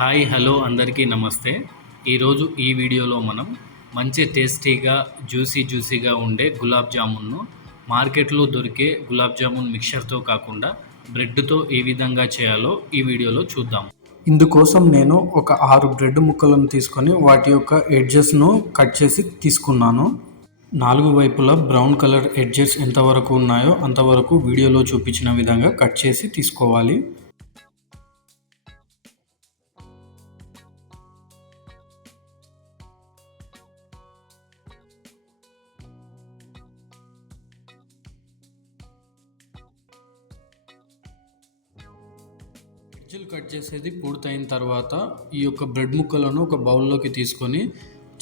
Hi hello అందరికీ నమస్తే. ఈరోజు ఈ వీడియోలో మనం మంచి టేస్టీగా జ్యూసీగా ఉండే గులాబ్ జామున్ను మార్కెట్లో దొరికే గులాబ్ జామున్ మిక్చర్తో కాకుండా బ్రెడ్తో ఏ విధంగా చేయాలో ఈ వీడియోలో చూద్దాం. ఇందుకోసం నేను ఒక 6 బ్రెడ్ ముక్కలను తీసుకొని వాటి యొక్క ఎడ్జెస్ను కట్ చేసి తీసుకున్నాను. 4 వైపులా బ్రౌన్ కలర్ ఎడ్జెస్ ఎంతవరకు ఉన్నాయో అంతవరకు వీడియోలో చూపించిన విధంగా కట్ చేసి తీసుకోవాలి. ఎడ్జులు కట్ చేసేది పూర్తయిన తర్వాత ఈ యొక్క బ్రెడ్ ముక్కలను ఒక బౌల్లోకి తీసుకొని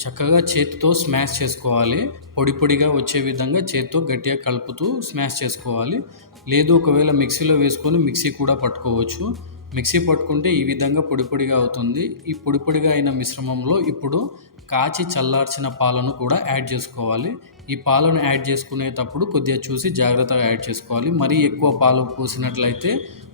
చక్కగా చేతితో స్మాష్ చేసుకోవాలి. పొడి పొడిగా వచ్చే విధంగా చేతితో గట్టిగా కలుపుతూ స్మాష్ చేసుకోవాలి. లేదు ఒకవేళ మిక్సీలో వేసుకొని మిక్సీ కూడా పట్టుకోవచ్చు. మిక్సీ పట్టుకుంటే ఈ విధంగా పొడి పొడిగా అవుతుంది. ఈ పొడి పొడిగా అయిన మిశ్రమంలో ఇప్పుడు కాచి చల్లార్చిన పాలను కూడా యాడ్ చేసుకోవాలి. ఈ పాలను యాడ్ చేసుకునేటప్పుడు కొద్దిగా చూసి జాగ్రత్తగా యాడ్ చేసుకోవాలి. మరీ ఎక్కువ పాలు పోసినట్లయితే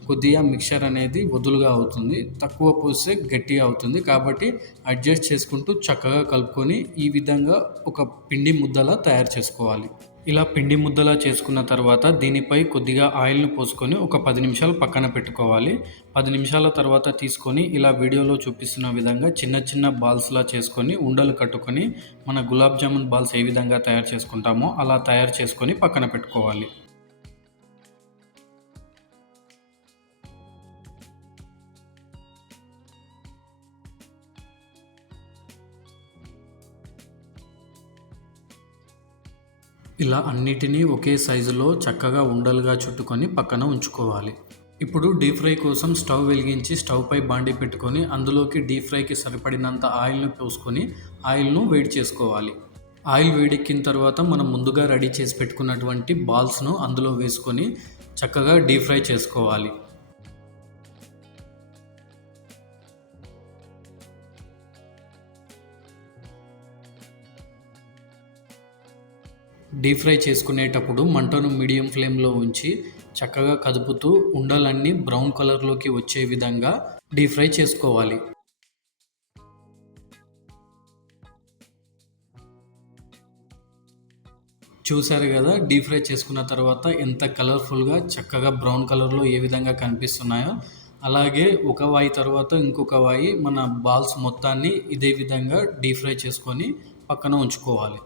కొద్దిగా మిక్చర్ అనేది వదులుగా అవుతుంది, తక్కువ పోస్తే గట్టిగా అవుతుంది. కాబట్టి అడ్జస్ట్ చేసుకుంటూ చక్కగా కలుపుకొని ఈ విధంగా ఒక పిండి ముద్దలా తయారు చేసుకోవాలి. ఇలా పిండి ముద్దలా చేసుకున్న తర్వాత దీనిపై కొద్దిగా ఆయిల్ను పోసుకొని ఒక 10 నిమిషాలు పక్కన పెట్టుకోవాలి. 10 నిమిషాల తర్వాత తీసుకొని ఇలా వీడియోలో చూపిస్తున్న విధంగా చిన్న చిన్న బాల్స్లా చేసుకొని ఉండలు కట్టుకొని మన గులాబ్ జామున్ బాల్స్ ఏ విధంగా తయారు చేసుకుంటామో అలా తయారు చేసుకొని పక్కన పెట్టుకోవాలి. ఇలా అన్నిటినీ ఒకే సైజులో చక్కగా ఉండలుగా చుట్టుకొని పక్కన ఉంచుకోవాలి. ఇప్పుడు డీప్ ఫ్రై కోసం స్టవ్ వెలిగించి స్టవ్ పై బాండీ పెట్టుకొని అందులోకి డీప్ ఫ్రైకి సరిపడినంత ఆయిల్ను పోసుకొని ఆయిల్ను వేడి చేసుకోవాలి. ఆయిల్ వేడెక్కిన తర్వాత మనం ముందుగా రెడీ చేసి పెట్టుకున్నటువంటి బాల్స్ను అందులో వేసుకొని చక్కగా డీప్ ఫ్రై చేసుకోవాలి. డీప్ ఫ్రై చేసుకునేటప్పుడు మంటను మీడియం ఫ్లేమ్లో ఉంచి చక్కగా కదుపుతూ ఉండలన్నీ బ్రౌన్ కలర్లోకి వచ్చే విధంగా డీప్ ఫ్రై చేసుకోవాలి. చూసారు కదా, డీప్ ఫ్రై చేసుకున్న తర్వాత ఎంత కలర్ఫుల్గా చక్కగా బ్రౌన్ కలర్లో ఏ విధంగా కనిపిస్తున్నాయో, అలాగే ఒక వాయి తర్వాత ఇంకొక వాయి మన బాల్స్ మొత్తాన్ని ఇదే విధంగా డీప్ ఫ్రై చేసుకొని పక్కన ఉంచుకోవాలి.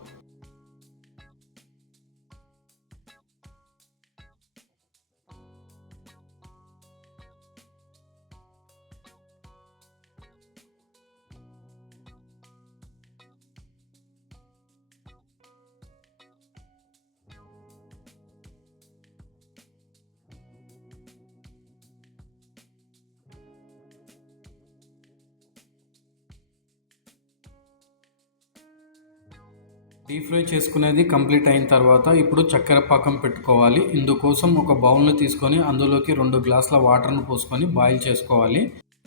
డీప్ ఫ్రై చేసుకునేది కంప్లీట్ అయిన తర్వాత ఇప్పుడు చక్కెర పాకం పెట్టుకోవాలి. ఇందుకోసం ఒక బౌల్ని తీసుకొని అందులోకి 2 గ్లాసుల వాటర్ను పోసుకొని బాయిల్ చేసుకోవాలి.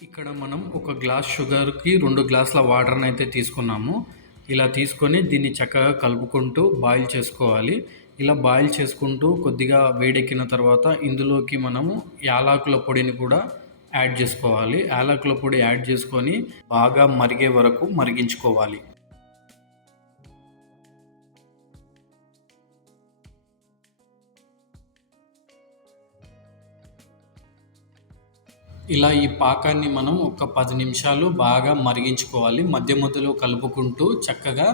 ఇక్కడ మనం ఒక గ్లాస్ షుగర్కి 2 గ్లాసుల వాటర్ని అయితే తీసుకున్నాము. ఇలా తీసుకొని దీన్ని చక్కగా కలుపుకుంటూ బాయిల్ చేసుకోవాలి. ఇలా బాయిల్ చేసుకుంటూ కొద్దిగా వేడెక్కిన తర్వాత ఇందులోకి మనము యాలకుల పొడిని కూడా యాడ్ చేసుకోవాలి. యాలకుల పొడి యాడ్ చేసుకొని బాగా మరిగే వరకు మరిగించుకోవాలి. ఇలా ఈ పాకాన్ని మనం ఒక 10 నిమిషాలు బాగా మరిగించుకోవాలి. మధ్య మధ్యలో కలుపుకుంటూ చక్కగా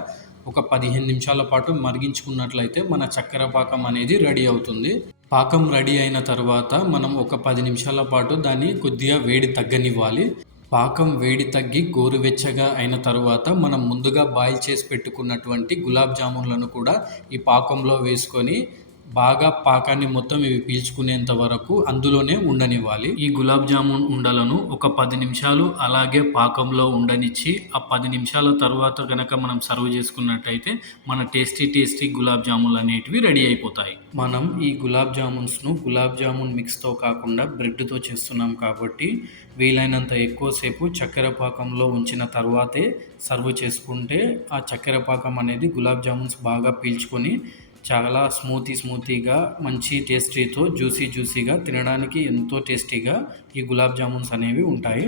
ఒక 15 నిమిషాల పాటు మరిగించుకున్నట్లయితే మన చక్కెర పాకం అనేది రెడీ అవుతుంది. పాకం రెడీ అయిన తర్వాత మనం ఒక 10 నిమిషాల పాటు దాన్ని కొద్దిగా వేడి తగ్గనివ్వాలి. పాకం వేడి తగ్గి గోరువెచ్చగా అయిన తర్వాత మనం ముందుగా బాయిల్ చేసి పెట్టుకున్నటువంటి గులాబ్ జామున్లను కూడా ఈ పాకంలో వేసుకొని బాగా పాకాన్ని మొత్తం ఇవి పీల్చుకునేంత వరకు అందులోనే ఉండనివ్వాలి. ఈ గులాబ్ జామున్ ఉండలను ఒక 10 నిమిషాలు అలాగే పాకంలో ఉండనిచ్చి ఆ 10 నిమిషాల తర్వాత కనుక మనం సర్వ్ చేసుకున్నట్టయితే మన టేస్టీ గులాబ్ జామున్లు అనేటివి రెడీ అయిపోతాయి. మనం ఈ గులాబ్ జామున్స్ను గులాబ్ జామున్ మిక్స్తో కాకుండా బ్రెడ్తో చేస్తున్నాం కాబట్టి వీలైనంత ఎక్కువసేపు చక్కెర పాకంలో ఉంచిన తర్వాతే సర్వ్ చేసుకుంటే ఆ చక్కెర పాకం అనేది గులాబ్ జామున్స్ బాగా పీల్చుకొని చాలా స్మూతీగా మంచి టేస్టీతో జ్యూసీగా తినడానికి ఎంతో టేస్టీగా ఈ గులాబ్ జామున్స్ అనేవి ఉంటాయి.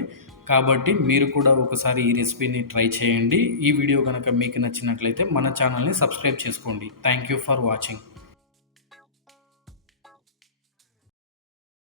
కాబట్టి మీరు కూడా ఒకసారి ఈ రెసిపీని ట్రై చేయండి. ఈ వీడియో కనుక మీకు నచ్చినట్లయితే మన ఛానల్ని సబ్స్క్రైబ్ చేసుకోండి. Thank you for watching.